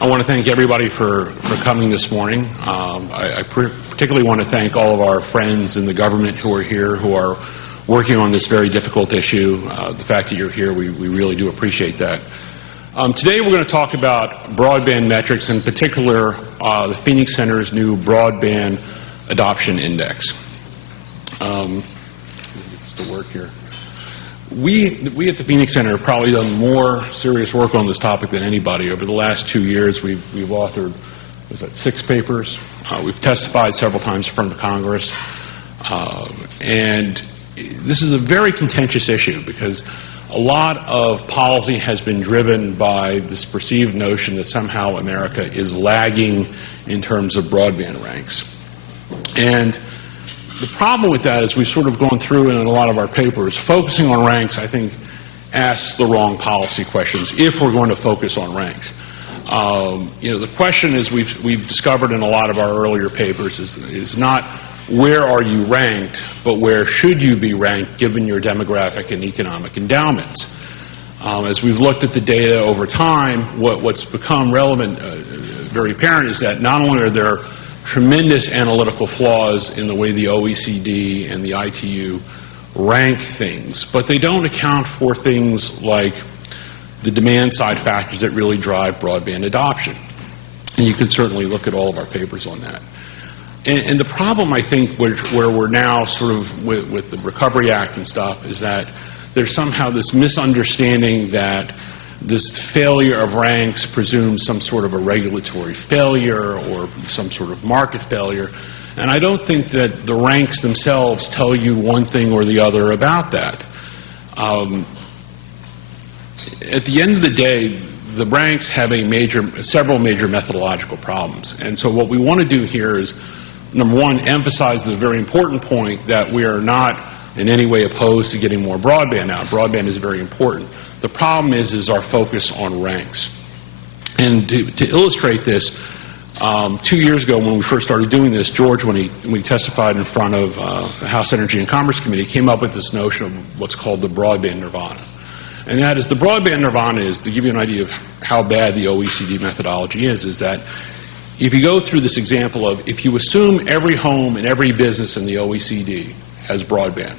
I want to thank everybody for coming this morning. I particularly want to thank all of our friends in the government who are here, who are working on this very difficult issue. The fact that you're here, we really do appreciate that. Today we're going to talk about broadband metrics, in particular the Phoenix Center's new Broadband Adoption Index. To work here. We at the Phoenix Center have probably done more serious work on this topic than anybody. Over the last 2 years, we've authored, 6 papers. We've testified several times in front of Congress. And this is a very contentious issue because a lot of policy has been driven by this perceived notion that somehow America is lagging in terms of broadband ranks. And the problem with that is we've sort of gone through in a lot of our papers, focusing on ranks, I think, asks the wrong policy questions if we're going to focus on ranks. The question is we've discovered in a lot of our earlier papers is not where are you ranked, but where should you be ranked given your demographic and economic endowments. As we've looked at the data over time, what's become relevant, very apparent, is that not only are there tremendous analytical flaws in the way the OECD and the ITU rank things, but they don't account for things like the demand side factors that really drive broadband adoption. And you can certainly look at all of our papers on that. And the problem, I think, where we're now sort of with the Recovery Act and stuff is that there's somehow this misunderstanding that this failure of ranks presumes some sort of a regulatory failure or some sort of market failure. And I don't think that the ranks themselves tell you one thing or the other about that. At the end of the day, the ranks have several major methodological problems. And so what we want to do here is, number one, emphasize the very important point that we are not in any way opposed to getting more broadband out. Broadband is very important. The problem is our focus on ranks. And to illustrate this, 2 years ago when we first started doing this, George, when he testified in front of the House Energy and Commerce Committee, came up with this notion of what's called the broadband nirvana. And that is, the broadband nirvana is, to give you an idea of how bad the OECD methodology is that if you go through this example of, if you assume every home and every business in the OECD has broadband,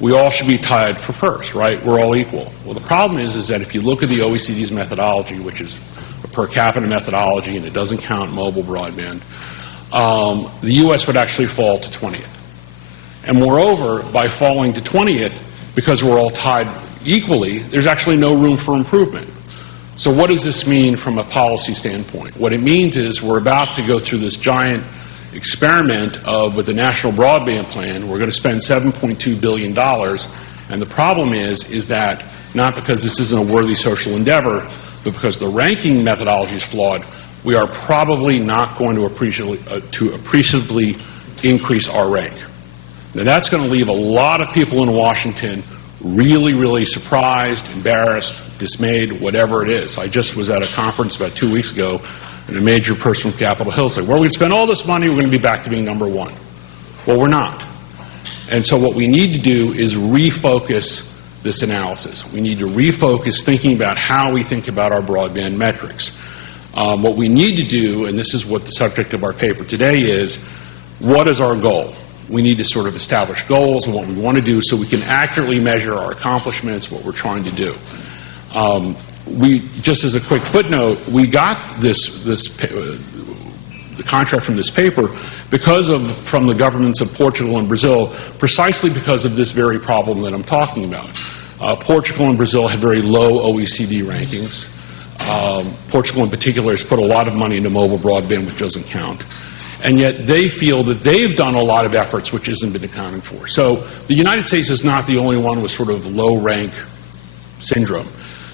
we all should be tied for first, right? We're all equal. Well, the problem is that if you look at the OECD's methodology, which is a per capita methodology and it doesn't count mobile broadband, the U.S. would actually fall to 20th. And moreover, by falling to 20th, because we're all tied equally, there's actually no room for improvement. So what does this mean from a policy standpoint? What it means is we're about to go through this giant experiment with the National Broadband Plan. We're going to spend $7.2 billion, and the problem is that not because this isn't a worthy social endeavor, but because the ranking methodology is flawed, we are probably not going to appreciably increase our rank. Now that's going to leave a lot of people in Washington really, really surprised, embarrassed, dismayed, whatever it is. I just was at a conference about 2 weeks ago, and a major person from Capitol Hill said, well, we're going to spend all this money, we're going to be back to being number one. Well, we're not. And so what we need to do is refocus this analysis. We need to refocus thinking about how we think about our broadband metrics. What we need to do, and this is what the subject of our paper today is, what is our goal? We need to sort of establish goals and what we want to do so we can accurately measure our accomplishments, what we're trying to do. Just as a quick footnote, we got the contract from this paper from the governments of Portugal and Brazil, precisely because of this very problem that I'm talking about. Portugal and Brazil have very low OECD rankings. Portugal in particular has put a lot of money into mobile broadband, which doesn't count. And yet they feel that they've done a lot of efforts which isn't been accounted for. So the United States is not the only one with sort of low rank syndrome.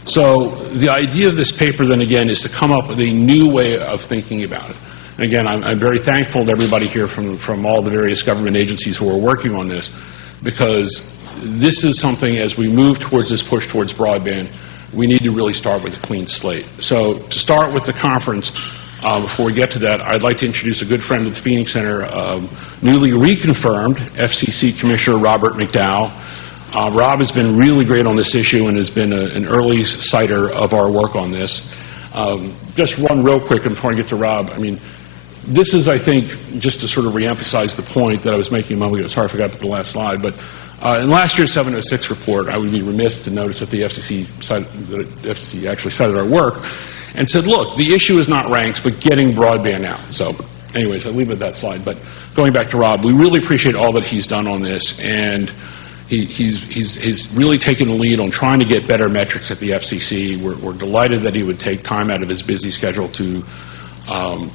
So the idea of this paper, then again, is to come up with a new way of thinking about it. And again, I'm very thankful to everybody here from all the various government agencies who are working on this, because this is something, as we move towards this push towards broadband, we need to really start with a clean slate. So to start with the conference, before we get to that, I'd like to introduce a good friend of the Phoenix Center, newly reconfirmed FCC Commissioner Robert McDowell. Rob has been really great on this issue and has been an early citer of our work on this. Just one real quick before I get to Rob. I mean, this is, I think, just to sort of reemphasize the point that I was making a moment ago. Sorry, I forgot to put the last slide. But in last year's 706 report, I would be remiss to notice that the FCC actually cited our work and said, look, the issue is not ranks, but getting broadband out. So anyways, I'll leave it at that slide. But going back to Rob, we really appreciate all that he's done on this, and he's really taken the lead on trying to get better metrics at the FCC. We're delighted that he would take time out of his busy schedule to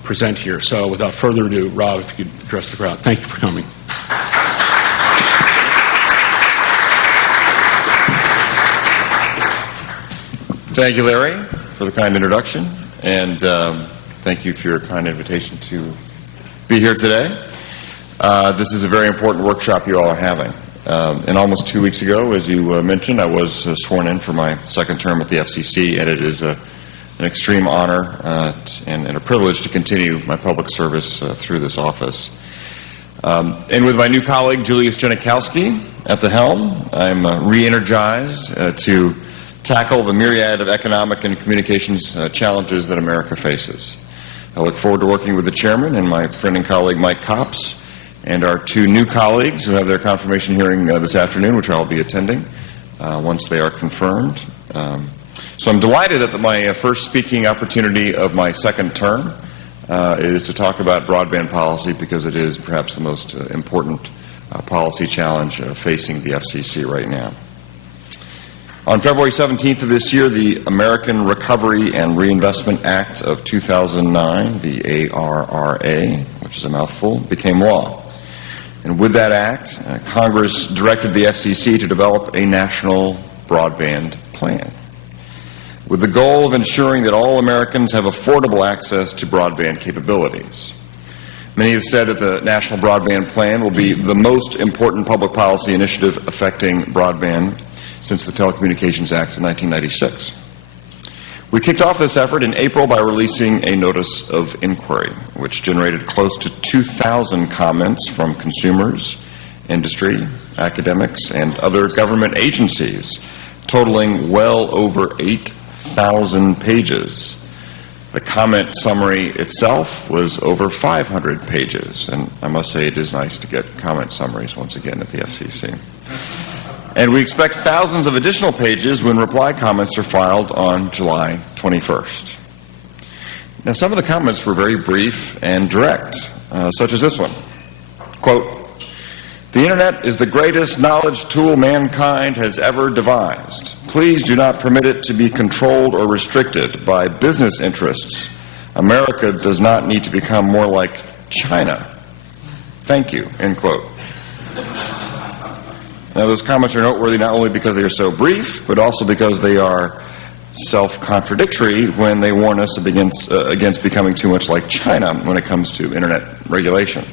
present here. So without further ado, Rob, if you could address the crowd. Thank you for coming. Thank you, Larry, for the kind introduction, and thank you for your kind invitation to be here today. This is a very important workshop you all are having. And almost 2 weeks ago, as you mentioned, I was sworn in for my second term at the FCC, and it is an extreme honor and a privilege to continue my public service through this office. And with my new colleague, Julius Janikowski, at the helm, I'm re-energized to tackle the myriad of economic and communications challenges that America faces. I look forward to working with the chairman and my friend and colleague, Mike Copps, and our two new colleagues who have their confirmation hearing this afternoon, which I'll be attending once they are confirmed. So I'm delighted that my first speaking opportunity of my second term is to talk about broadband policy, because it is perhaps the most important policy challenge facing the FCC right now. On February 17th of this year, the American Recovery and Reinvestment Act of 2009, the ARRA, which is a mouthful, became law. And with that act, Congress directed the FCC to develop a national broadband plan, with the goal of ensuring that all Americans have affordable access to broadband capabilities. Many have said that the National Broadband Plan will be the most important public policy initiative affecting broadband since the Telecommunications Act of 1996. We kicked off this effort in April by releasing a notice of inquiry, which generated close to 2,000 comments from consumers, industry, academics, and other government agencies, totaling well over 8,000 pages. The comment summary itself was over 500 pages, and I must say it is nice to get comment summaries once again at the FCC. And we expect thousands of additional pages when reply comments are filed on July 21st. Now, some of the comments were very brief and direct, such as this one. Quote, "The Internet is the greatest knowledge tool mankind has ever devised. Please do not permit it to be controlled or restricted by business interests. America does not need to become more like China. Thank you," end quote. Now, those comments are noteworthy not only because they are so brief, but also because they are self-contradictory when they warn us against becoming too much like China when it comes to Internet regulation.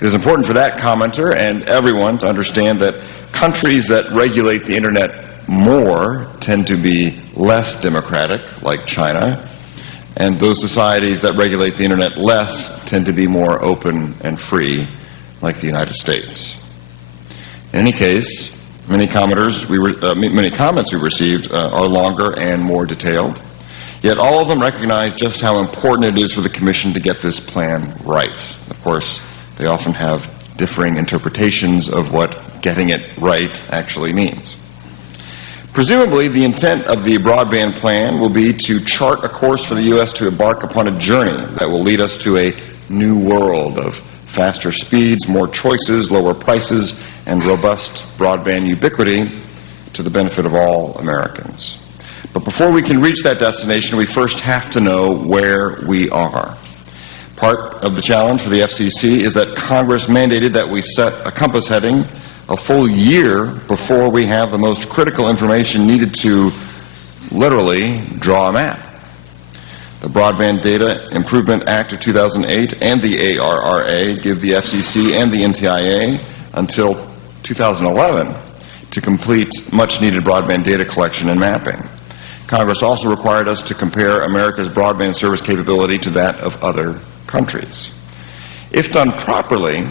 It is important for that commenter and everyone to understand that countries that regulate the Internet more tend to be less democratic, like China, and those societies that regulate the Internet less tend to be more open and free, like the United States. In any case, many comments we received are longer and more detailed, yet all of them recognize just how important it is for the Commission to get this plan right. Of course, they often have differing interpretations of what getting it right actually means. Presumably, the intent of the broadband plan will be to chart a course for the U.S. to embark upon a journey that will lead us to a new world of faster speeds, more choices, lower prices, and robust broadband ubiquity to the benefit of all Americans. But before we can reach that destination, we first have to know where we are. Part of the challenge for the FCC is that Congress mandated that we set a compass heading a full year before we have the most critical information needed to literally draw a map. The Broadband Data Improvement Act of 2008 and the ARRA give the FCC and the NTIA until 2011 to complete much-needed broadband data collection and mapping. Congress also required us to compare America's broadband service capability to that of other countries. If done properly,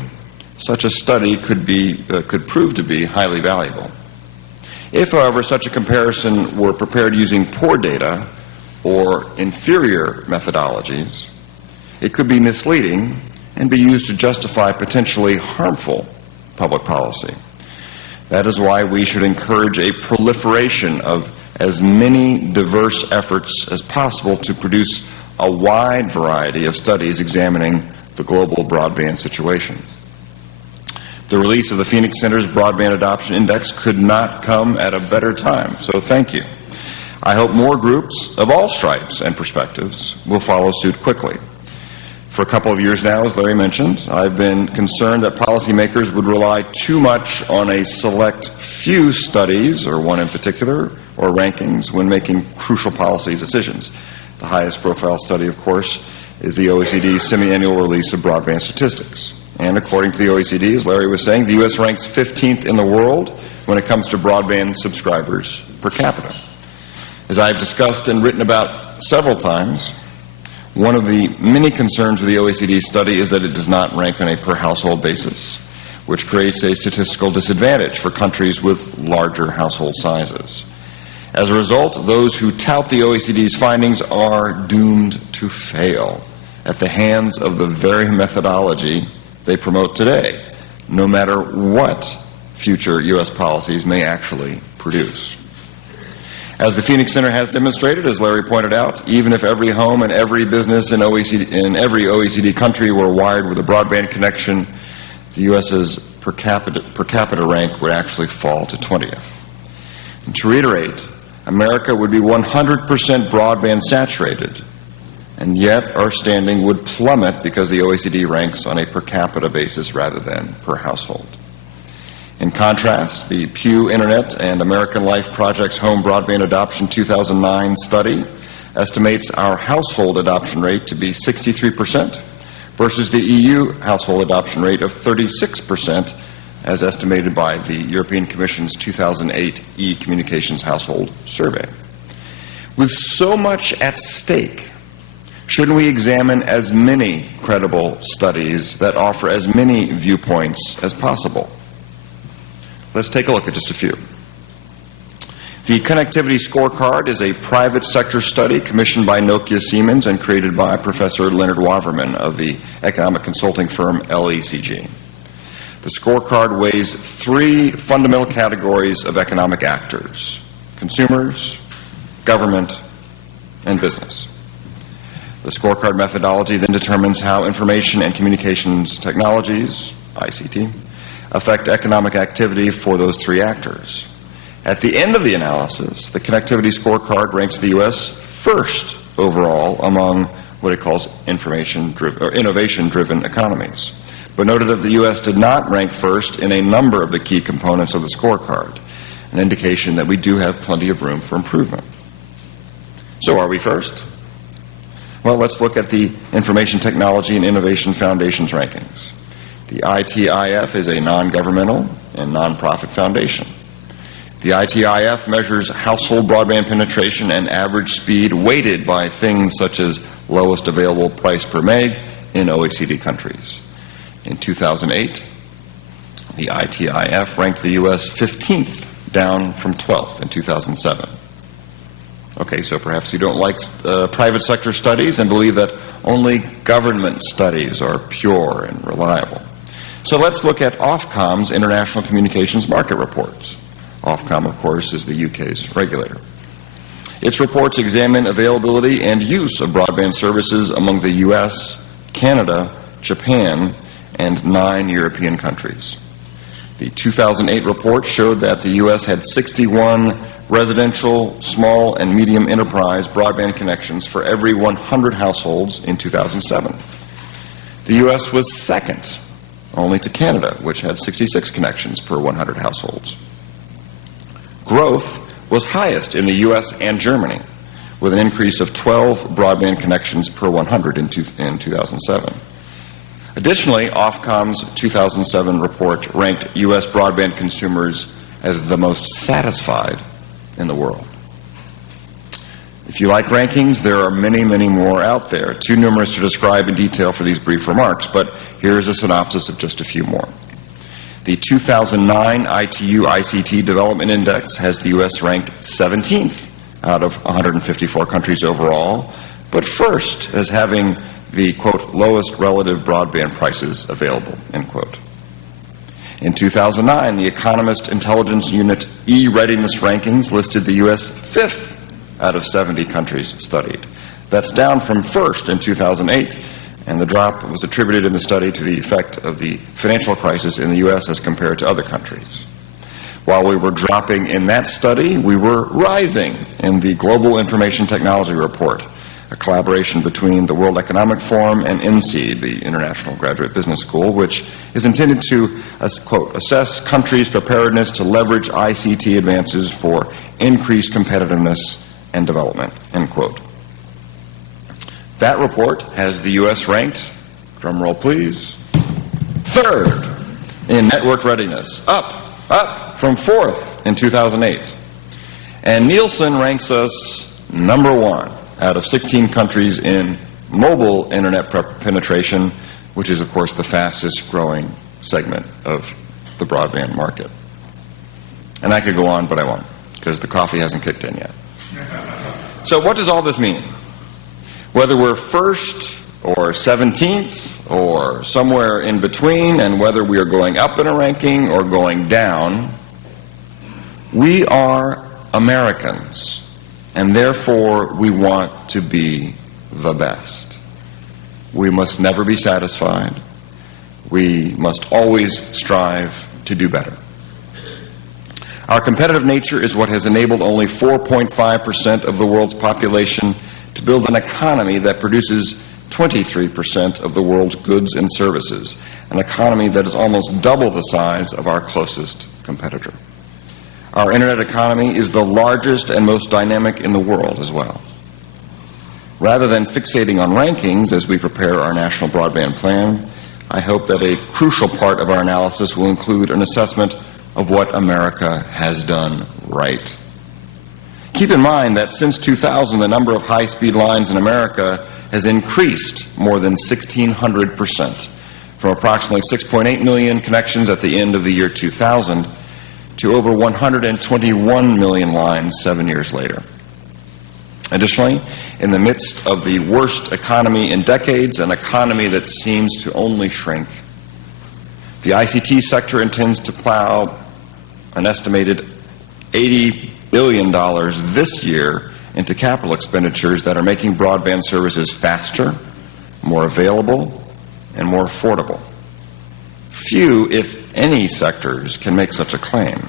such a study could prove to be highly valuable. If, however, such a comparison were prepared using poor data, or inferior methodologies, it could be misleading and be used to justify potentially harmful public policy. That is why we should encourage a proliferation of as many diverse efforts as possible to produce a wide variety of studies examining the global broadband situation. The release of the Phoenix Center's Broadband Adoption Index could not come at a better time, so thank you. I hope more groups of all stripes and perspectives will follow suit quickly. For a couple of years now, as Larry mentioned, I've been concerned that policymakers would rely too much on a select few studies, or one in particular, or rankings when making crucial policy decisions. The highest profile study, of course, is the OECD's semi-annual release of broadband statistics. And according to the OECD, as Larry was saying, the U.S. ranks 15th in the world when it comes to broadband subscribers per capita. As I've discussed and written about several times, one of the many concerns with the OECD study is that it does not rank on a per-household basis, which creates a statistical disadvantage for countries with larger household sizes. As a result, those who tout the OECD's findings are doomed to fail at the hands of the very methodology they promote today, no matter what future U.S. policies may actually produce. As the Phoenix Center has demonstrated, as Larry pointed out, even if every home and every business in every OECD country were wired with a broadband connection, the U.S.'s per capita rank would actually fall to 20th. And to reiterate, America would be 100% broadband saturated, and yet our standing would plummet because the OECD ranks on a per capita basis rather than per household. In contrast, the Pew Internet and American Life Project's Home Broadband Adoption 2009 study estimates our household adoption rate to be 63% versus the EU household adoption rate of 36%, as estimated by the European Commission's 2008 e-communications household survey. With so much at stake, shouldn't we examine as many credible studies that offer as many viewpoints as possible? Let's take a look at just a few. The Connectivity Scorecard is a private sector study commissioned by Nokia Siemens and created by Professor Leonard Waverman of the economic consulting firm LECG. The scorecard weighs three fundamental categories of economic actors: consumers, government, and business. The scorecard methodology then determines how information and communications technologies, ICT, affect economic activity for those three actors. At the end of the analysis, the Connectivity Scorecard ranks the U.S. first overall among what it calls innovation-driven economies, but noted that the U.S. did not rank first in a number of the key components of the scorecard, an indication that we do have plenty of room for improvement. So are we first? Well, let's look at the Information Technology and Innovation Foundation's rankings. The ITIF is a non-governmental and non-profit foundation. The ITIF measures household broadband penetration and average speed weighted by things such as lowest available price per meg in OECD countries. In 2008, the ITIF ranked the U.S. 15th, down from 12th in 2007. Okay, so perhaps you don't like private sector studies and believe that only government studies are pure and reliable. So let's look at Ofcom's International Communications Market Reports. Ofcom, of course, is the UK's regulator. Its reports examine availability and use of broadband services among the US, Canada, Japan, and 9 European countries. The 2008 report showed that the U.S. had 61 residential, small, and medium enterprise broadband connections for every 100 households in 2007. The U.S. was second, only to Canada, which had 66 connections per 100 households. Growth was highest in the U.S. and Germany, with an increase of 12 broadband connections per 100 in 2007. Additionally, Ofcom's 2007 report ranked U.S. broadband consumers as the most satisfied in the world. If you like rankings, there are many, many more out there, too numerous to describe in detail for these brief remarks, but here's a synopsis of just a few more. The 2009 ITU ICT Development Index has the U.S. ranked 17th out of 154 countries overall, but first as having the, quote, lowest relative broadband prices available, end quote. In 2009, the Economist Intelligence Unit e-readiness rankings listed the U.S. 5th out of 70 countries studied. That's down from first in 2008, and the drop was attributed in the study to the effect of the financial crisis in the U.S. as compared to other countries. While we were dropping in that study, we were rising in the Global Information Technology Report, a collaboration between the World Economic Forum and INSEAD, the International Graduate Business School, which is intended to, quote, assess countries' preparedness to leverage ICT advances for increased competitiveness and development, end quote. That report has the U.S. ranked, drum roll please, third in network readiness, up from fourth in 2008. And Nielsen ranks us number 1 out of 16 countries in mobile internet penetration, which is, of course, the fastest growing segment of the broadband market. And I could go on, but I won't, because the coffee hasn't kicked in yet. So what does all this mean? Whether we're first or 17th or somewhere in between, and whether we are going up in a ranking or going down, we are Americans, and therefore we want to be the best. We must never be satisfied. We must always strive to do better. Our competitive nature is what has enabled only 4.5% of the world's population to build an economy that produces 23% of the world's goods and services, an economy that is almost double the size of our closest competitor. Our internet economy is the largest and most dynamic in the world as well. Rather than fixating on rankings as we prepare our national broadband plan, I hope that a crucial part of our analysis will include an assessment of what America has done right. Keep in mind that since 2000, the number of high-speed lines in America has increased more than 1,600%, from approximately 6.8 million connections at the end of the year 2000 to over 121 million lines 7 years later. Additionally, in the midst of the worst economy in decades, an economy that seems to only shrink, the ICT sector intends to plow an estimated $80 billion this year into capital expenditures that are making broadband services faster, more available, and more affordable. Few, if any, sectors can make such a claim.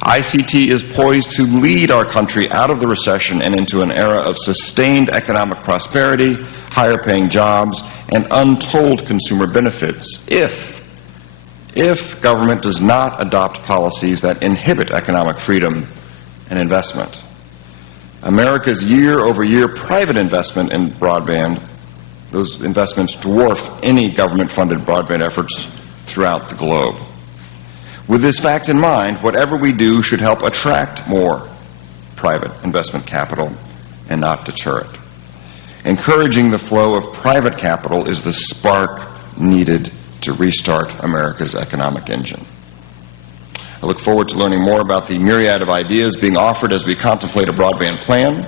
ICT is poised to lead our country out of the recession and into an era of sustained economic prosperity, higher paying jobs, and untold consumer benefits if government does not adopt policies that inhibit economic freedom and investment. America's year-over-year private investment in broadband, those investments dwarf any government-funded broadband efforts throughout the globe. With this fact in mind, whatever we do should help attract more private investment capital and not deter it. Encouraging the flow of private capital is the spark needed to restart America's economic engine. I look forward to learning more about the myriad of ideas being offered as we contemplate a broadband plan.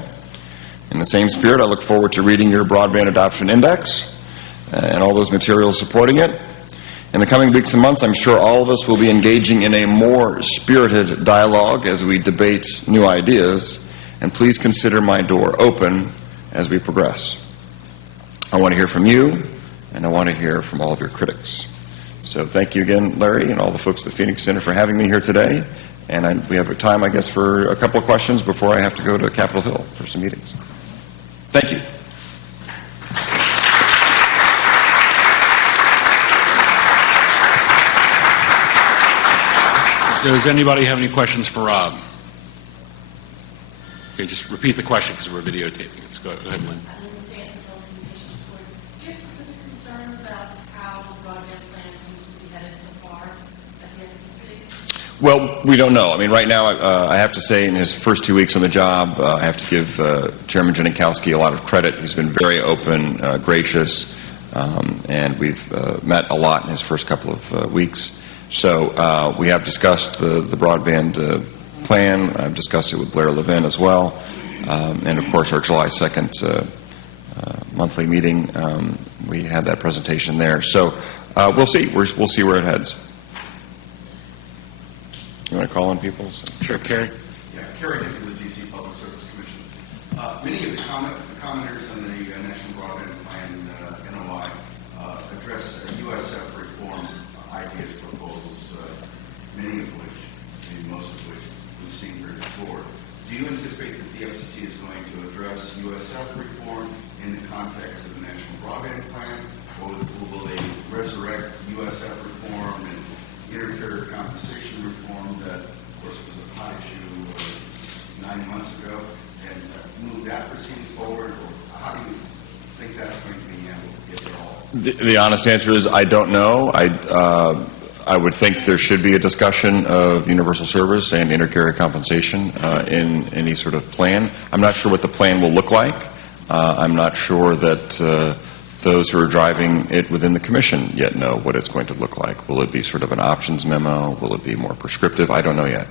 In the same spirit, I look forward to reading your Broadband Adoption Index and all those materials supporting it. In the coming weeks and months, I'm sure all of us will be engaging in a more spirited dialogue as we debate new ideas, and please consider my door open as we progress. I want to hear from you, and I want to hear from all of your critics. So thank you again, Larry, and all the folks at the Phoenix Center for having me here today. And we have time, I guess, for a couple of questions before I have to go to Capitol Hill for some meetings. Thank you. Does anybody have any questions for Rob? Okay, just repeat the question because we're videotaping it. So go ahead, Lynn. Well, we don't know. I mean, right now, I have to say, in his first 2 weeks on the job, I have to give Chairman Janikowski a lot of credit. He's been very open, gracious, and we've met a lot in his first couple of weeks. So we have discussed the broadband plan. I've discussed it with Blair Levin as well. And of course, our July 2nd monthly meeting, we had that presentation there. So we'll see. We'll see where it heads. You want to call on people? Sure, Kerry. Yeah, Kerry from the D.C. Public Service Commission. Many of the commenters on the National Broadband Plan NOI address USF reform ideas, proposals, many of which, maybe most of which, we've seen here before. Do you anticipate that the FCC is going to address USF reform in the context of the National Broadband Plan, or will they resurrect USF reform and inter-carrier compensation reform that, of course, was a hot issue 9 months ago, and move that proceeding forward? Or how do you think that's going to be handled, if at all? The honest answer is I don't know. I would think there should be a discussion of universal service and inter-carrier compensation in any sort of plan. I'm not sure what the plan will look like. I'm not sure that those who are driving it within the Commission yet know what it's going to look like. Will it be sort of an options memo? Will it be more prescriptive? I don't know yet.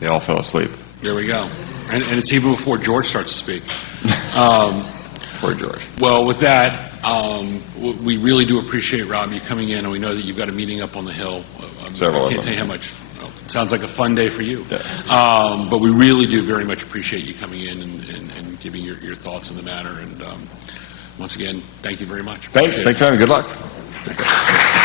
They all fell asleep. There we go. And it's even before George starts to speak. Poor George. Well, with that, we really do appreciate, Rob, you coming in, and we know that you've got a meeting up on the Hill. Several I of can't them. tell you how much. It sounds like a fun day for you. Yeah. But we really do very much appreciate you coming in and giving your thoughts on the matter. And once again, thank you very much. Thanks. Appreciate Thanks for having me. Good luck. it.